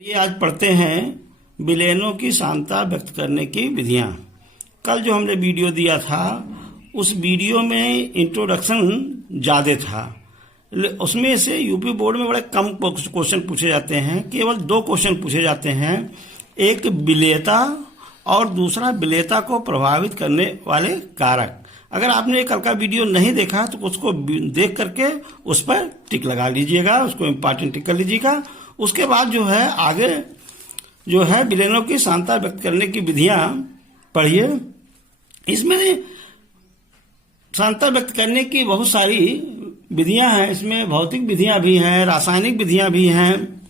ये आज पढ़ते हैं विलेनों की सांता व्यक्त करने की विधियां। कल जो हमने वीडियो दिया था उस वीडियो में इंट्रोडक्शन ज़्यादा था। उसमें से यूपी बोर्ड में बड़े कम क्वेश्चन पूछे जाते हैं, केवल 2 क्वेश्चन पूछे जाते हैं। एक विलेयता और दूसरा विलेयता को प्रभावित करने वाले कारक। अगर आपने कल का वीडियो नहीं देखा तो उसको देख करके उस पर टिक लगा लीजिएगा, उसको इम्पॉर्टेंट टिक कर लीजिएगा। उसके बाद जो है आगे जो है विलेनों की सांता व्यक्त करने की विधियां पढ़िए। इसमें सांता व्यक्त करने की बहुत सारी विधियां हैं। इसमें भौतिक विधियां भी हैं, रासायनिक विधियां भी हैं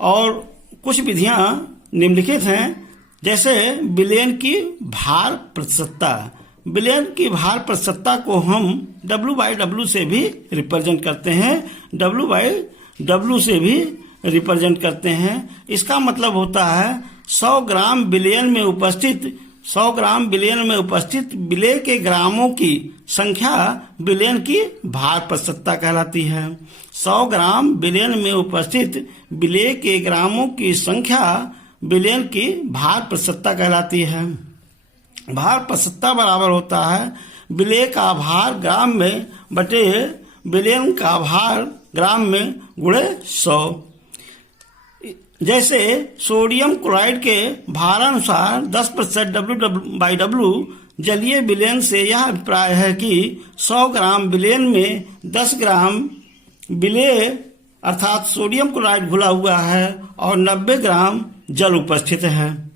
और कुछ विधियां निम्नलिखित हैं। जैसे विलेन की भार प्रतिशतता। विलेन की भार प्रतिशतता को हम W/W से भी रिप्रेजेंट करते हैं, W/W से भी रिप्रेजेंट करते हैं। इसका मतलब होता है 100 ग्राम विलेन में उपस्थित विलेय के ग्रामों की संख्या विलेन की भार प्रतिशतता कहलाती है। 100 ग्राम विलेन में उपस्थित विलेय के ग्रामों की संख्या विलेन की भार प्रतिशतता कहलाती है। भार प्रतिशतता बराबर होता है विलेय का भार ग्राम में बटे विलेन का भार ग्राम में गुणे 100। जैसे सोडियम क्लोराइड के भारानुसार 10% W/W जलीय विलेन से यह अभिप्राय है कि 100 ग्राम विलेन में 10 ग्राम विलेय अर्थात सोडियम क्लोराइड घुला हुआ है और 90 ग्राम जल उपस्थित है।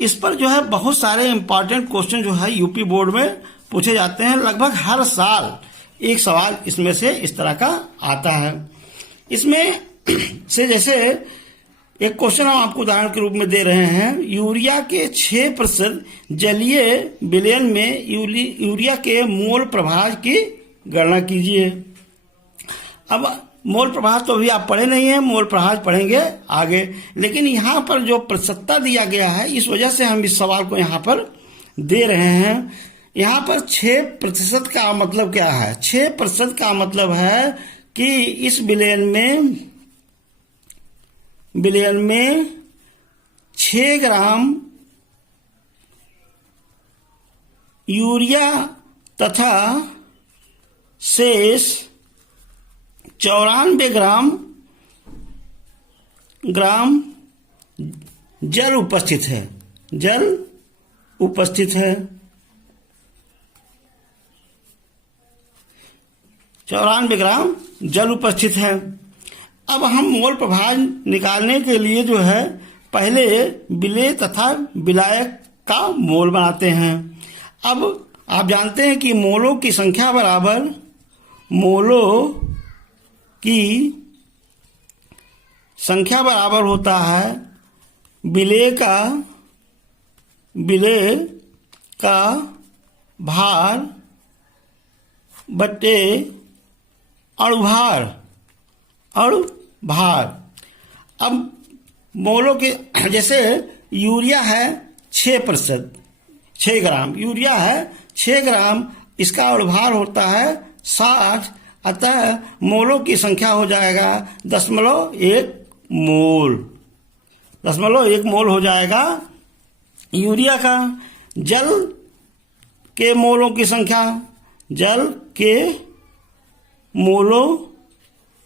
इस पर जो है बहुत सारे इंपॉर्टेंट क्वेश्चन जो है यूपी बोर्ड में पूछे जाते हैं। लगभग हर साल एक सवाल इसमें से इस तरह का आता है। इसमें से जैसे एक क्वेश्चन हम आपको उदाहरण के रूप में दे रहे हैं। यूरिया के 6% जलीय विलेन में यूरिया के मोल प्रभाव की गणना कीजिए। अब मोल प्रभाव तो अभी आप पढ़े नहीं है, मोल प्रभाव पढ़ेंगे आगे। लेकिन यहाँ पर जो प्रतिशतता दिया गया है इस वजह से हम इस सवाल को यहाँ पर दे रहे हैं। यहाँ पर 6% का मतलब क्या है? 6% का मतलब है कि इस विलेन में 6 ग्राम यूरिया तथा शेष 94 ग्राम जल उपस्थित है। 94 ग्राम जल उपस्थित है। अब हम मोल प्रभाव निकालने के लिए जो है पहले विलेय तथा विलायक का मोल बनाते हैं। अब आप जानते हैं कि मोलों की संख्या बराबर होता है विलेय का भार बटे अणुभार। अब मोलों के जैसे यूरिया है 6%, 6 ग्राम यूरिया है 6 ग्राम, इसका अणुभार होता है 60। अतः मोलों की संख्या हो जाएगा 0.1 मोल। 0.1 मोल हो जाएगा यूरिया का। जल के मोलों की संख्या, जल के मोलों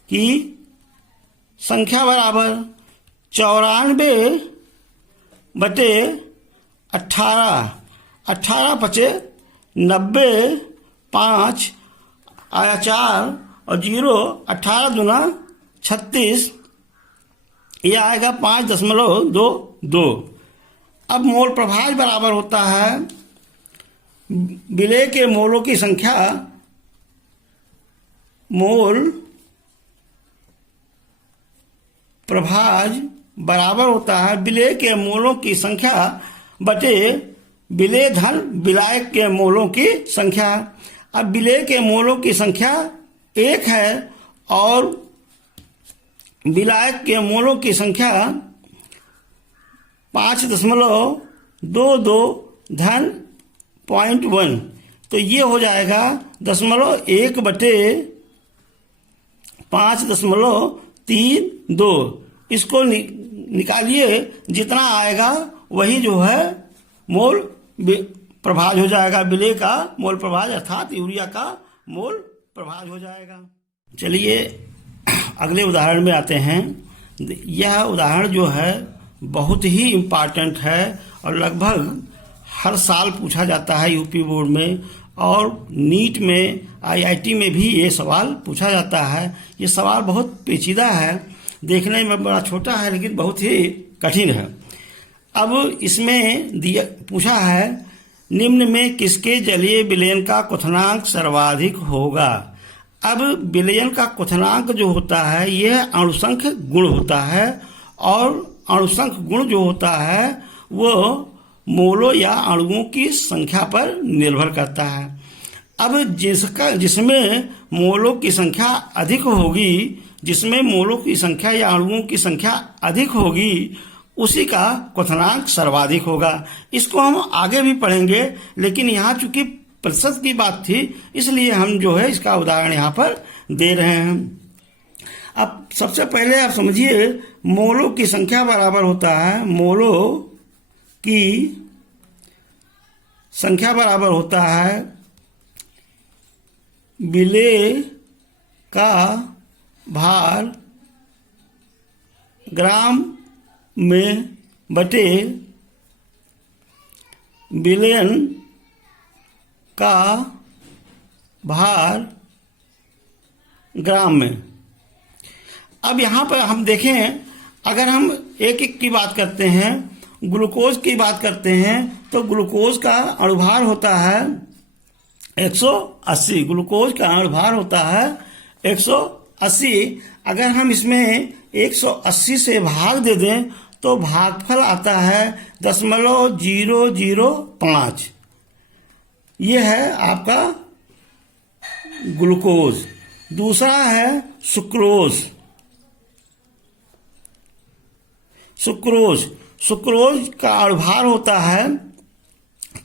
की संख्या बराबर 94 बटे 18। 18 पचे 90, 5 आया 4 और 0, 18 दूना 36, यह आएगा 5.22। अब मोल प्रभाव बराबर होता है विलेय के मोलों की संख्या, मोल प्रभाव बराबर होता है विलेय के मोलों की संख्या बटे विलेय धन विलायक के मोलों की संख्या। अब विलेय के मोलों की संख्या 1 है और विलायक के मोलों की संख्या 5.22 धन 0.1, तो ये हो जाएगा 0.1 बटे 5.32। इसको निकालिए, जितना आएगा वही जो है मोल प्रभाज हो जाएगा। विलेय का मोल प्रभाज अर्थात यूरिया का मोल प्रभाज हो जाएगा। चलिए अगले उदाहरण में आते हैं। यह उदाहरण जो है बहुत ही इम्पॉर्टेंट है और लगभग हर साल पूछा जाता है यूपी बोर्ड में, और नीट में, आईआईटी में भी ये सवाल पूछा जाता है। ये सवाल बहुत पेचीदा है, देखने में बड़ा छोटा है लेकिन बहुत ही कठिन है। अब इसमें पूछा है, निम्न में किसके जलीय विलयन का क्वथनांक सर्वाधिक होगा। अब विलयन का क्वथनांक जो होता है यह अणुसंख गुण होता है, और अणुसंख गुण जो होता है वो मोलों या अणुओं की संख्या पर निर्भर करता है। अब जिसमें मोलों की संख्या अधिक होगी, जिसमें मोलों की संख्या या अणुओं की संख्या अधिक होगी, उसी का क्वथनांक सर्वाधिक होगा। इसको हम आगे भी पढ़ेंगे, लेकिन यहाँ चूंकि प्रतिशत की बात थी इसलिए हम जो है इसका उदाहरण यहाँ पर दे रहे हैं। अब सबसे पहले आप समझिए, मोलों की संख्या बराबर होता है, मोलों की संख्या बराबर होता है विलेय का भार ग्राम में बटे विलयन का भार ग्राम में। अब यहाँ पर हम देखें, अगर हम एक एक की बात करते हैं, ग्लूकोज की बात करते हैं तो ग्लूकोज का अणुभार होता है 180। ग्लूकोज का अणुभार होता है 180। अगर हम इसमें 180 से भाग दे दें तो भागफल आता है 0.005। यह है आपका ग्लूकोज। दूसरा है सुक्रोज। सुक्रोज का अणुभार होता है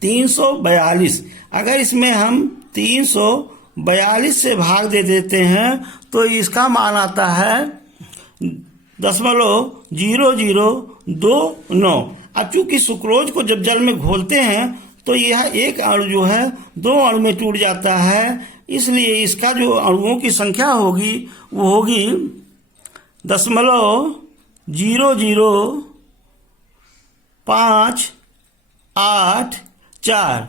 342। अगर इसमें हम 342 से भाग दे देते हैं तो इसका मान आता है 0.0029। अब चूंकि सुक्रोज को जब जल में घोलते हैं तो यह एक अणु जो है 2 अणु में टूट जाता है, इसलिए इसका जो अणुओं की संख्या होगी वो होगी 0.00584।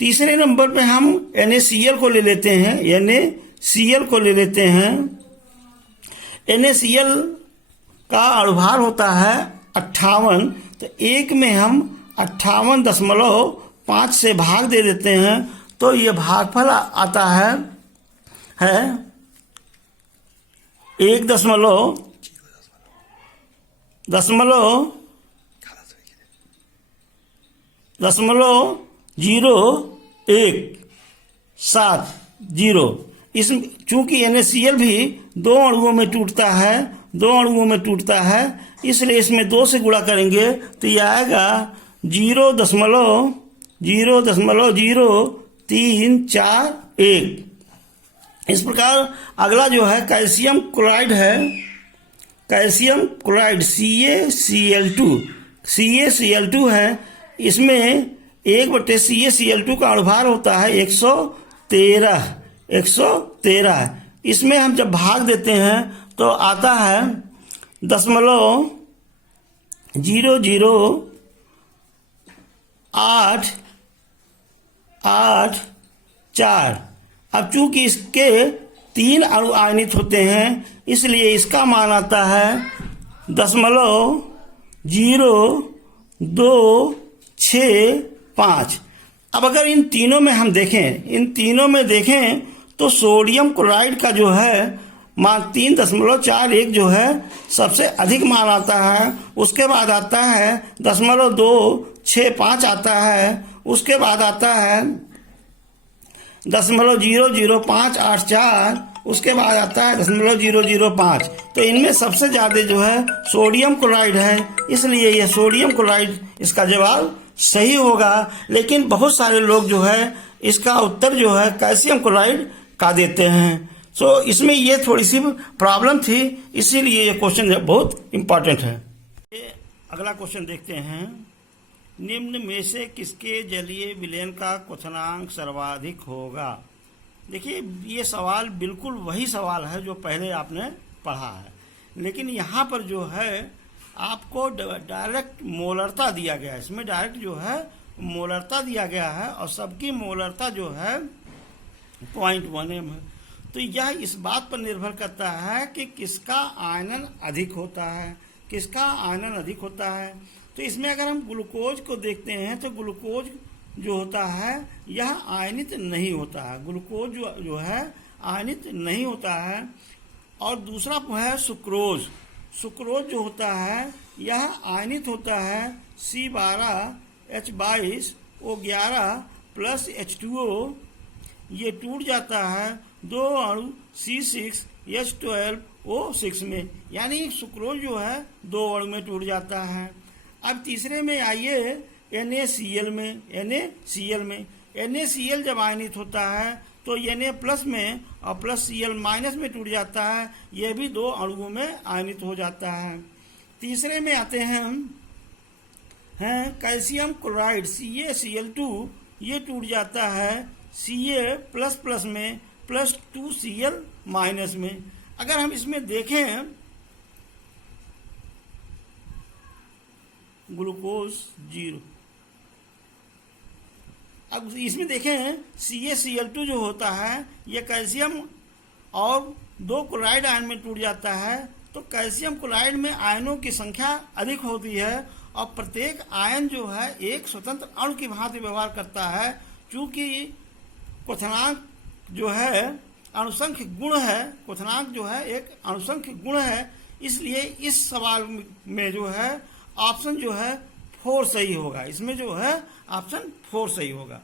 तीसरे नंबर पे हम NaCl को ले लेते हैं। NaCl को ले लेते हैं। NaCl का अणुभार होता है 58। तो एक में हम 58.5 से भाग दे देते हैं तो ये भागफल आता है 1.017। इस चूंकि NaCl भी 2 अणुओं में टूटता है, इसलिए इसमें 2 से गुणा करेंगे तो यह आएगा 0.0341। इस प्रकार अगला जो है कैल्शियम क्लोराइड है। कैल्शियम क्लोराइड CaCl2 है। इसमें 1/CaCl2 का अणुभार होता है 113। इसमें हम जब भाग देते हैं तो आता है 0.00884। अब चूंकि इसके 3 अणु आयनित होते हैं इसलिए इसका मान आता है 0.0265। अब अगर इन तीनों में देखें तो सोडियम क्लोराइड का जो है मान 3.41 जो है सबसे अधिक मान आता है। उसके बाद आता है 0.265 आता है। उसके बाद आता है 0.00584। उसके बाद आता है 0.005। तो इनमें सबसे ज्यादा जो है सोडियम क्लोराइड है, इसलिए यह सोडियम क्लोराइड इसका जवाब सही होगा। लेकिन बहुत सारे लोग जो है इसका उत्तर जो है कैल्शियम क्लोराइड का देते हैं। इसमें ये थोड़ी सी प्रॉब्लम थी, इसीलिए ये क्वेश्चन बहुत इंपॉर्टेंट है। अगला क्वेश्चन देखते हैं। निम्न में से किसके जलीय विलयन का क्वथनांक सर्वाधिक होगा? देखिए, ये सवाल बिल्कुल वही सवाल है जो पहले आपने पढ़ा है, लेकिन यहाँ पर जो है आपको डायरेक्ट मोलरता दिया गया है। इसमें डायरेक्ट जो है मोलरता दिया गया है और सबकी मोलरता जो है 0.1 m है। तो यह इस बात पर निर्भर करता है कि किसका आयनन अधिक होता है, किसका आयनन अधिक होता है। तो इसमें अगर हम ग्लूकोज को देखते हैं तो ग्लूकोज जो होता है यह आयनित नहीं होता है, ग्लूकोज जो है आयनित नहीं होता है। और दूसरा है सुक्रोज। सुक्रोज जो होता है यह आयनित होता है C12H22O11 प्लस H2O, ये टूट जाता है 2 अणु C6H12O6 में, यानी सुक्रोज जो है 2 अणु में टूट जाता है। अब तीसरे में आइए NaCl में। NaCl जब आयनित होता है तो Na प्लस में और प्लस Cl माइनस में टूट जाता है, यह भी 2 अणुओं में आयनित हो जाता है। तीसरे में आते हैं कैल्शियम क्लोराइड CaCl2, ये टूट जाता है Ca प्लस प्लस में प्लस 2Cl माइनस में। अगर हम इसमें देखें ग्लूकोज 0, अब इसमें देखें CaCl2 जो होता है यह कैल्शियम और 2 क्लोराइड आयन में टूट जाता है। तो कैल्शियम क्लोराइड में आयनों की संख्या अधिक होती है और प्रत्येक आयन जो है एक स्वतंत्र अणु की भांति व्यवहार करता है। चूंकि क्वथनांक जो है अणुसंख्य गुण है, क्वथनांक जो है एक अणुसंख्य गुण है, इसलिए इस सवाल में जो है ऑप्शन जो है 4 सही होगा। इसमें जो है ऑप्शन 4 सही होगा।